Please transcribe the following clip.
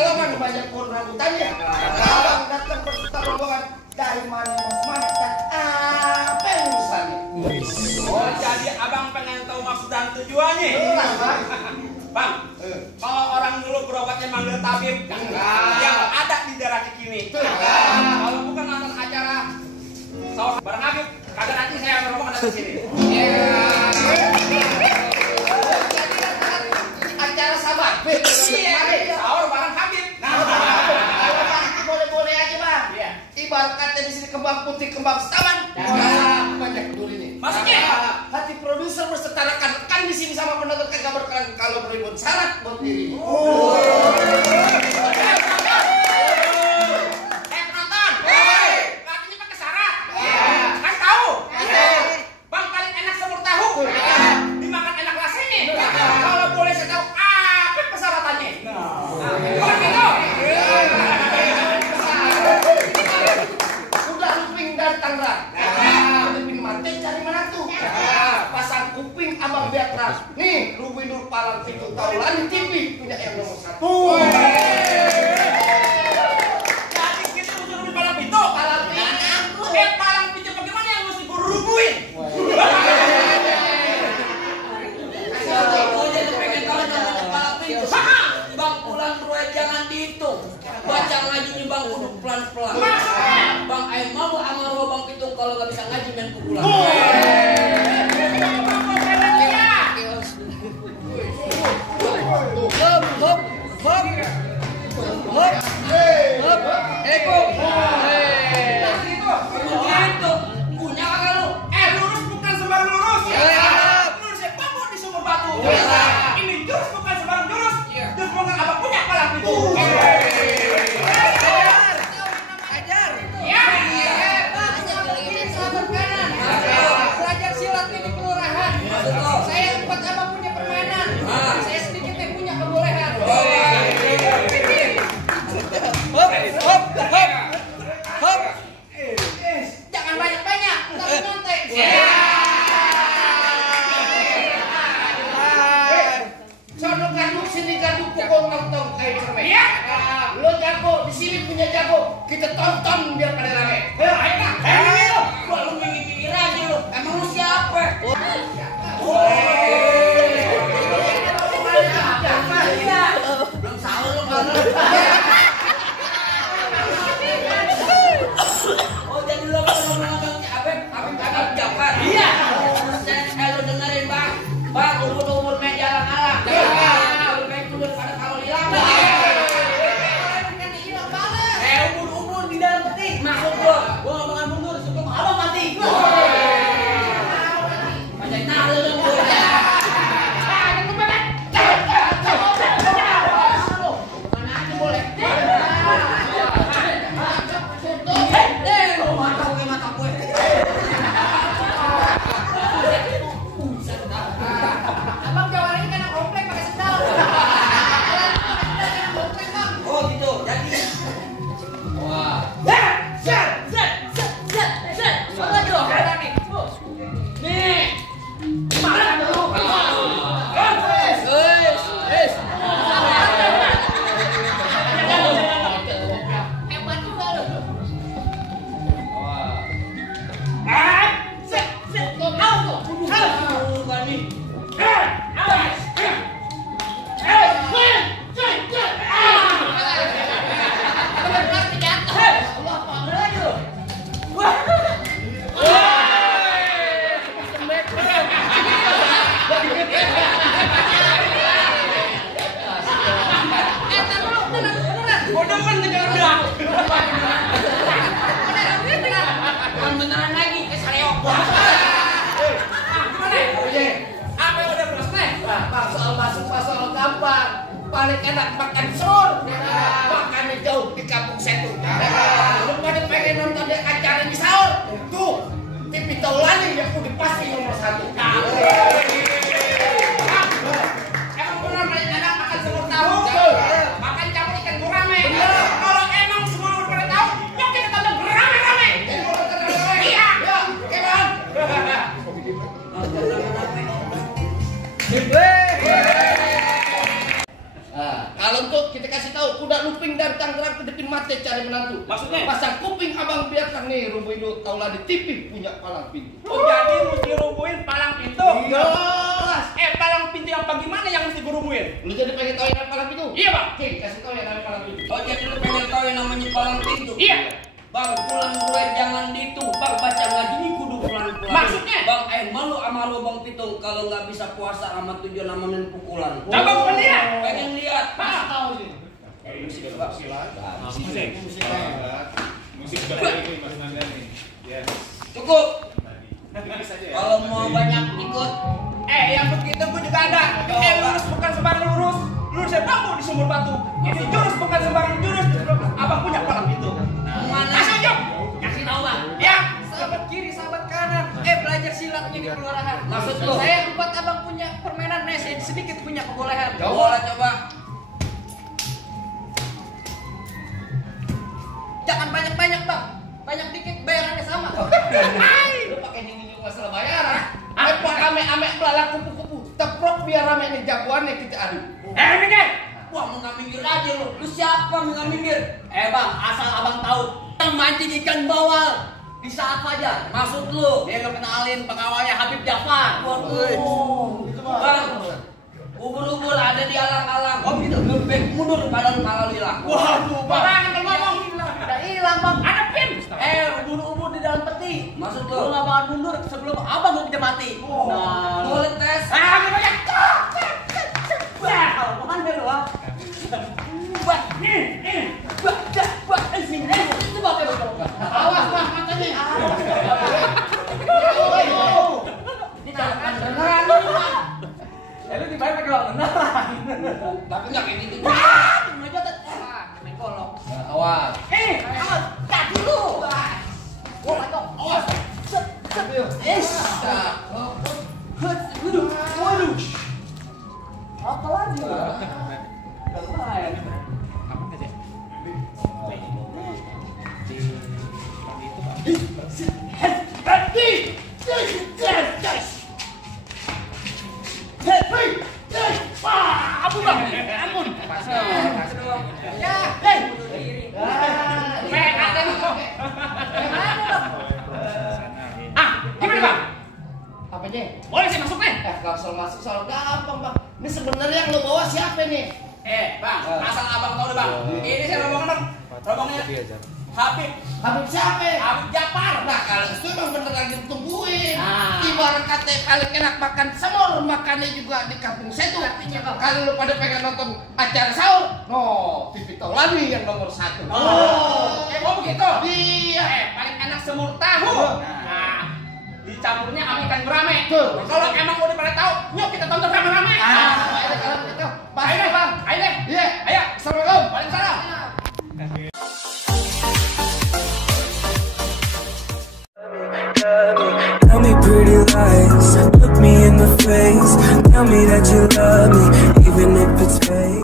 Pekalongan banyak pohon rambutannya. Abang datang berserta rombongan dari mana dan apa yang urusannya? Oh, jadi abang pengen tahu maksud dan tujuannya? Bang, kalau orang dulu berobatnya manggil tabib, yang ada di daerah Cikini. Kalau bukan nonton acara sahur bareng Habib, kagak nanti saya rombongan datang sini. Acara sahabat. Iya, sahur bareng Habib. Boleh-boleh aja bang. Ibarat kata di sini kembang putih, kembang setaman. Banyak peduli nih. Maksudnya? Hati produser berserta rekan-rekan di sini sama penonton kagak berkenan kalau beribut syarat buat diri. Penonton. Katanya pakai syarat. Kan tahu? Bang paling enak semur tahu. Dimakan enak rasanya. Kalau boleh saya tahu apa persyaratannya? Kalau gitu. Udah Luping dari Tangerang. Luping mati cari menantu. Pasang kuping abang Beatra. Nih, Ruby Nur Palang Pintu Taulan di TV punya yang nomor 1. Jadi gitu udah Ruby Palang Pintu. Palang Pintu. Palang Pintu bagaimana yang mesti gue rubuhin? Bang pulang proyek jangan dihitung. Baca ngaji nih bang kudu pelan-pelan. Bang ayo mau sama roh bang pitung kalau nggak bisa ngaji main pukulan. Hop hop hop hop hop. Eko. Begitu. Punya kagak lu? Lurus bukan sembarang lurus. Lurusnya bangun di sumur batu. Ini jurus bukan sembarang jurus. Jurus bukan apa punya palang pintu. Ajar. Ya. Belajar silat ini di kelurahan. Saya 4 abang punya permainan. Saya sedikit yang punya kebolehan. Hop hop hop hop. Jangan banyak-banyak, tapi nyontek. Sono ganduk sini ganduk pukul nonton kayak cermin. Iya. Lo jago di sini punya jago. Kita tonton biar pada rame. Ayo, gua lu mikir aja lu. Emang lu siapa? Belum sahur lu kan. Oh, jadi lu ngomong-ngomong Abang Jafar. Iya. Saya lu dengerin, Bang. Bang, umur meja alang-alang. Lebih baik turun pada kalau hilang. Umur di dalam peti. Maksud gua ngomongan mundur sebelum abang mati. Macam nah lu dong. Mana aja boleh. Mata gue mata gue. Abang Jawar ini kan komplek pakai sendal. Oh gitu, jadi. Wah. Mana dulu? Nih. Mana dulu? Hebat juga lu. Beneran lagi, sareok. Apa yang udah beres nih? Bang, soal masuk soal gampang. Paling enak makan sur. Makannya jauh di kampung Setu. Lu pada pengen nonton di acara di sahur? Tuh, TV Taulani yang udah pasti nomor 1. Emang bener paling enak makan semur tahu? Makan campur ikan gurame. Kalau emang semua udah pada tahu, yuk kita tonton rame-rame. Iya. Oke bang. Kalau untuk kita kasih tahu tahu kuda luping dari Tangerang ke Depin Mate cari menantu. Maksudnya? Pasang kuping abang biarkan nih rubuhin dulu tahu lah di TV punya palang pintu. Oh, jadi mesti rubuhin palang pintu. Jelas. Palang pintu yang bagaimana yang mesti rubuhin? Lu jadi pengen tahu yang namanya palang pintu? Iya, Bang. Oke, kasih tahu yang namanya palang pintu. Oh, jadi lu pengen tahu yang namanya palang pintu? Iya. Bang, pulang gue jangan ditu. Bang, baca ngaji ini kudu pelan-pelan. Maksudnya? Bang, malu sama lu Bang Pitung kalau nggak bisa puasa sama tujuan sama main pukulan. Coba bukan lihat. Pengen lihat. Kasih tahu ini. Musik balik Mas Nanda nih. Yes. Cukup. Kalau mau banyak ikut. Yang begitu gue juga ada. Lurus bukan sembarang lurus. Lurusnya bambu di sumur batu. Ini jurus bukan sembarang jurus. Abang punya palang pintu. Mana? Kasih aja. Kasih tahu Bang. Ya. Sahabat kiri, sahabat kanan. Belajar silatnya di kelurahan. Maksud lu? Saya buat abang punya permainan nih, saya sedikit punya kebolehan. Coba. Jangan banyak-banyak bang, banyak dikit bayarannya sama. Lu pakai nyinggung masalah bayaran. Pak ame-ame belala kupu-kupu. Teprok biar rame nih jagoannya kita adu. Minggir. Wah, menggak minggir aja lu. Lu siapa menggak minggir? Bang, asal abang tahu, yang mancing ikan bawal bisa apa aja? Maksud lu? Lu kenalin pengawalnya Habib Jafar. Waduh. Bang, ubur-ubur ada di alang-alang. Oh gitu, lebih baik mundur pada lu kalau hilang. Waduh, Bang. Kalau ngomong. Udah hilang bang. Ada pin. Ubur-ubur di dalam peti. Maksud Lu lu? nggak bakal mundur sebelum abang mau bisa mati. Nah, Boleh tes. Banyak. mana lu ah? Awas Pak matanya. Ini jangan Beneran lu Pak. lu dibayar pakai uang beneran. Tapi enggak kayak gitu. Cuma joget. Main kolok. Awas. Awas, kaki lu. Wah, mantap. Awas. Set. Waduh. Apa lagi? Lumayan. Gimana, Bang? Apanya? Boleh saya masuk nih? Kalau soal masuk soal gampang Bang. Ini sebenarnya yang lo bawa siapa nih? Bang, asal abang tahu deh, Bang. Ini saya rombongannya Habib siapa? Habib Jafar. Nah kalau itu emang bener lagi ditungguin. Ah. Ibarat kata paling enak makan semur, makannya juga di kampung setu. Artinya Bang. Kalau lu pada pengen nonton acara sahur, no TV Taulani yang nomor 1. Oh begitu? Iya. Paling enak semur tahu. Nah, dicampurnya sama ikan gurame. Tuh. Kalau emang udah pada tahu, yuk kita tonton rame-rame. Ayo kalau gitu. Ayo deh, Bang. Ayo deh. Iya. Ayo. Assalamualaikum. Waalaikumsalam. Tell me pretty lies, look me in the face. Tell me that you love me, even if it's fake.